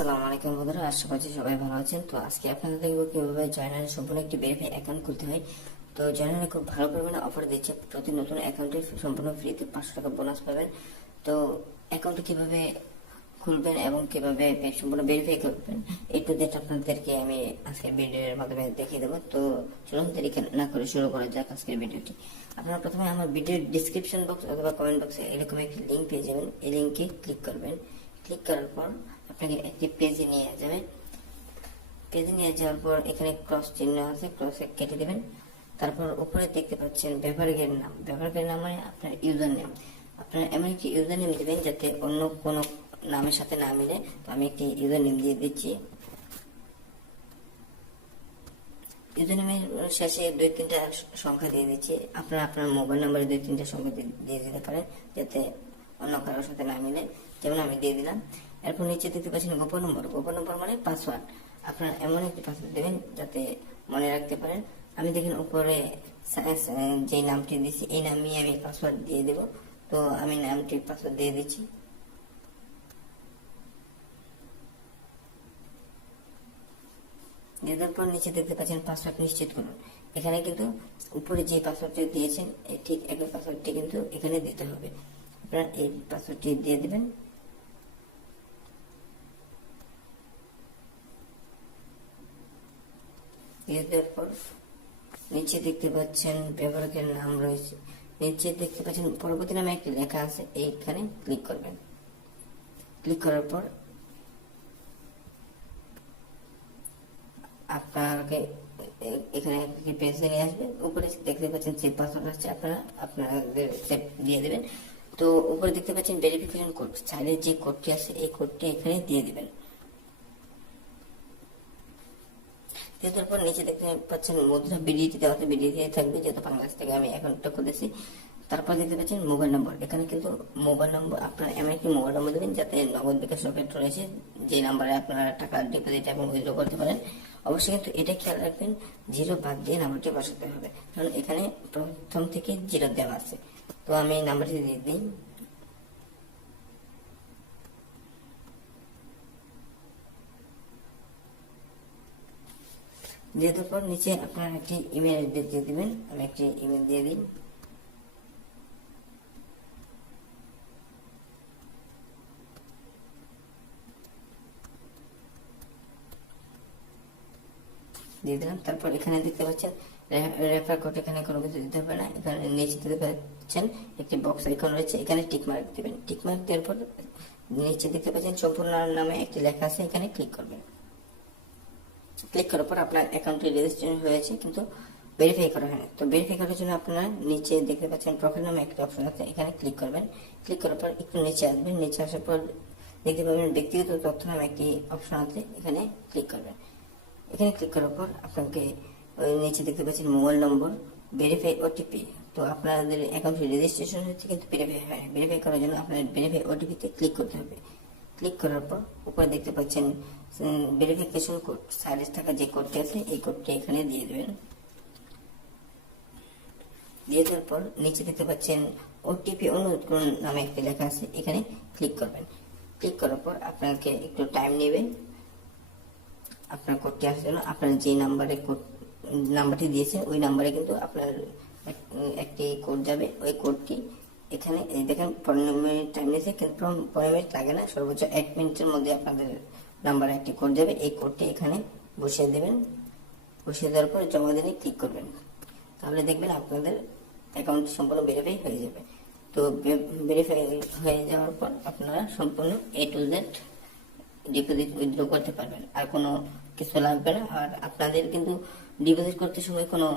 আসসালামু আলাইকুম বন্ধুরা, আশা করছি সবাই ভালো আছেন। তো আজকে আপনাদের দেখবো কিভাবে জয়নারে সম্পূর্ণ একটি ভেরিফাই অ্যাকাউন্ট খুলতে হয়। তো জয়নারে খুব ভালো পরিমাণে অফার দিচ্ছে, প্রতি নতুন অ্যাকাউন্টে সম্পূর্ণ ফ্রিতে 500 টাকা বোনাস পাবেন। তো অ্যাকাউন্টে কিভাবে খুলবেন এবং কিভাবে সম্পূর্ণ ভেরিফাই করবেন, এই টু জেড আপনাদেরকে আমি আজকের ভিডিওর মাধ্যমে দেখিয়ে দেবো। তো চলুন দেরি না করে শুরু করা যাক আজকের ভিডিওটি। আপনারা প্রথমে আমার ভিডিওর ডিসক্রিপশন বক্স অথবা কমেন্ট বক্সে এরকম একটি লিঙ্ক পেয়ে যাবেন। এই লিঙ্কে ক্লিক করবেন। ক্লিক করার পর আপনাকে একটি পেজে নিয়ে যাবে। পেজে নিয়ে যাওয়ার পর এখানে ক্রস চিহ্ন আছে, ক্রসে কেটে দেবেন। তারপর উপরে দেখতে পাচ্ছেন ব্যবহারকারীর নাম। ব্যবহারকারীর নাম মানে আপনার ইউজার নেম। আপনারা এমন একটি ইউজার নেম দেবেন যাতে অন্য কোনো নামের সাথে না মিলে। তো আমি একটি ইউজার নেম দিয়ে দিচ্ছি। ইউজার নেমের শেষে 2-3টা সংখ্যা দিয়ে দিচ্ছি। আপনারা আপনার মোবাইল নাম্বারে 2-3টা সংখ্যা দিয়ে দিতে পারেন যাতে অন্য কারোর সাথে না মিলে, যেমন আমি দিয়ে দিলাম। এরপর নিচে দেখতে পাচ্ছেন গোপন নম্বর। গোপন নম্বর মানে পাসওয়ার্ড। আপনারা এমন একটি পাসওয়ার্ড দেবেন যাতে মনে রাখতে পারেন। আমি দেখেন উপরে যে নামটি দিচ্ছি এই নামই আমি পাসওয়ার্ড দিয়ে দেব। তো আমি নামটি পাসওয়ার্ড দিয়ে দিচ্ছি। দেওয়ার পর নিচে দেখতে পাচ্ছেন পাসওয়ার্ড নিশ্চিত করুন। এখানে কিন্তু উপরে যে পাসওয়ার্ডটি দিয়েছেন ঠিক একই পাসওয়ার্ডটি কিন্তু এখানে দিতে হবে। আপনারা এই পাসওয়ার্ডটি দিয়ে দেবেন। দেওয়ার পর নিচে দেখতে পাচ্ছেন ব্যবহারকারীর নাম রয়েছে। নিচে দেখতে পাচ্ছেন পরবর্তী নামে একটি লেখা আছে, এইখানে ক্লিক করবেন। ক্লিক করার পর আপনাকে এখানে একটি পেজে নিয়ে আসবে। উপরে দেখতে পাচ্ছেন সেভ পাসওয়ার্ড আছে, আপনারা আপনাদের সেভ দিয়ে দেবেন। তো উপরে দেখতে পাচ্ছেন ভেরিফিকেশন কোড, চাইলে যে কোডটি আছে এই কোডটি এখানে দিয়ে দিবেন। তারপর নিচে দেখতে পাচ্ছেন মুদ্রা বিডিটি দেওয়া আছে, বিডিটি থাকবে যেহেতু বাংলাদেশ থেকে আমি অ্যাকাউন্টটা খুলেছি। তারপর দেখতে পাচ্ছেন মোবাইল নম্বর। এখানে কিন্তু মোবাইল নম্বর আপনারা এমন একটি মোবাইল নম্বর দেবেন যাতে নগদ বিকাশ রকেট রয়েছে, যে নাম্বারে আপনারা টাকা ডিপোজিট এবং উইথড্র করতে পারেন। অবশ্যই কিন্তু এটা খেয়াল রাখবেন, 0 বাদ দিয়ে নাম্বারটি বসাতে হবে, কারণ এখানে প্রথম থেকে 0 দেওয়া আছে। তো আমি নাম্বারটি দিয়ে দিই। দিয়ে দেওয়ার পর নিচে আপনারা একটি ইমেল অ্যাড্রেস দিয়ে দিবেন। আমি একটি ইমেল দিয়ে দিই। দিয়ে দিলাম। তারপর এখানে দেখতে পাচ্ছেন রেফার কোড, এখানে কোনো কিছু দিতে হবে না। এখানে নিচে দিতে পাচ্ছেন একটি বক্স আইকন রয়েছে, এখানে টিক মার্ক দিবেন। টিক মার্ক দেওয়ার পর নিচে দেখতে পাচ্ছেন সম্পূর্ণ নামে একটি লেখা আছে, এখানে ক্লিক করবেন। ক্লিক করার পর আপনার অ্যাকাউন্টটি রেজিস্ট্রেশন হয়েছে কিন্তু ভেরিফাই করা হয়নি। তো ভেরিফাই করার জন্য আপনারা নিচে দেখতে পাচ্ছেন প্রোফাইল নামে একটা অপশন আছে, এখানে ক্লিক করবেন। ক্লিক করার পর একটু নিচে আসবেন। নিচে আসার পর দেখতে পাবেন ব্যক্তিগত তথ্য নামে একটি অপশন আছে, এখানে ক্লিক করবেন। এখানে ক্লিক করার পর আপনাকে ওই নিচে দেখতে পাচ্ছেন মোবাইল নম্বর, ভেরিফাই ওটিপি। তো আপনাদের অ্যাকাউন্টে রেজিস্ট্রেশন হচ্ছে কিন্তু ভেরিফাই হয়। ভেরিফাই করার জন্য আপনার ভেরিফাই ওটিপিতে ক্লিক করতে হবে। ক্লিক করার পর উপরে দেখতে পাচ্ছেন ভেরিফিকেশন কোড, সাইডে থাকা যে কোডটি আছে এই কোডটি এখানে দিয়ে দেবেন। দিয়ে দেওয়ার পর নিচে দেখতে পাচ্ছেন ওটিপি অনুরোধ করুন নামে একটি লেখা আছে, এখানে ক্লিক করবেন। ক্লিক করার পর আপনাকে একটু টাইম নেবেন আপনার কোডটি আসার জন্য। আপনার যে নাম্বারটি দিয়েছে ওই নাম্বারে কিন্তু আপনার একটি কোড যাবে। ওই কোডটি এখানে দেখেন 15 মিনিট টাইম নিয়েছে, কিন্তু 15 মিনিট লাগে না, সর্বোচ্চ 1 মিনিটের মধ্যে আপনাদের নাম্বারে একটি কোড যাবে। এই কোডটি এখানে বসিয়ে দেবেন। বসিয়ে দেওয়ার পর জমা দিনে ক্লিক করবেন। তাহলে দেখবেন আপনাদের অ্যাকাউন্ট সম্পূর্ণ ভেরিফাই হয়ে যাবে। তো ভেরিফাই হয়ে যাওয়ার পর আপনারা সম্পূর্ণ A to Z deposit withdraw করতে পারবেন, আর কোনো কিছু লাগবে না। আর আপনাদের কিন্তু ডিপোজিট করতে সময় কোনো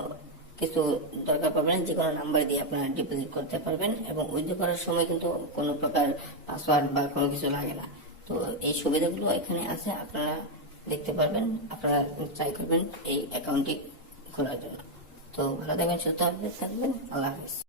কিছু দরকার পড়বে না, যে কোনো নাম্বার দিয়ে আপনারা ডিপোজিট করতে পারবেন এবং উইথড্র করার সময় কিন্তু কোনো প্রকার পাসওয়ার্ড বা কোনো কিছু লাগে না। তো এই সুবিধাগুলো এখানে আছে, আপনারা দেখতে পারবেন। আপনারা ট্রাই করবেন এই অ্যাকাউন্টটি খোলার জন্য। তো ভালো থাকবেন, সুস্থ থাকবেন। আল্লাহ হাফেজ।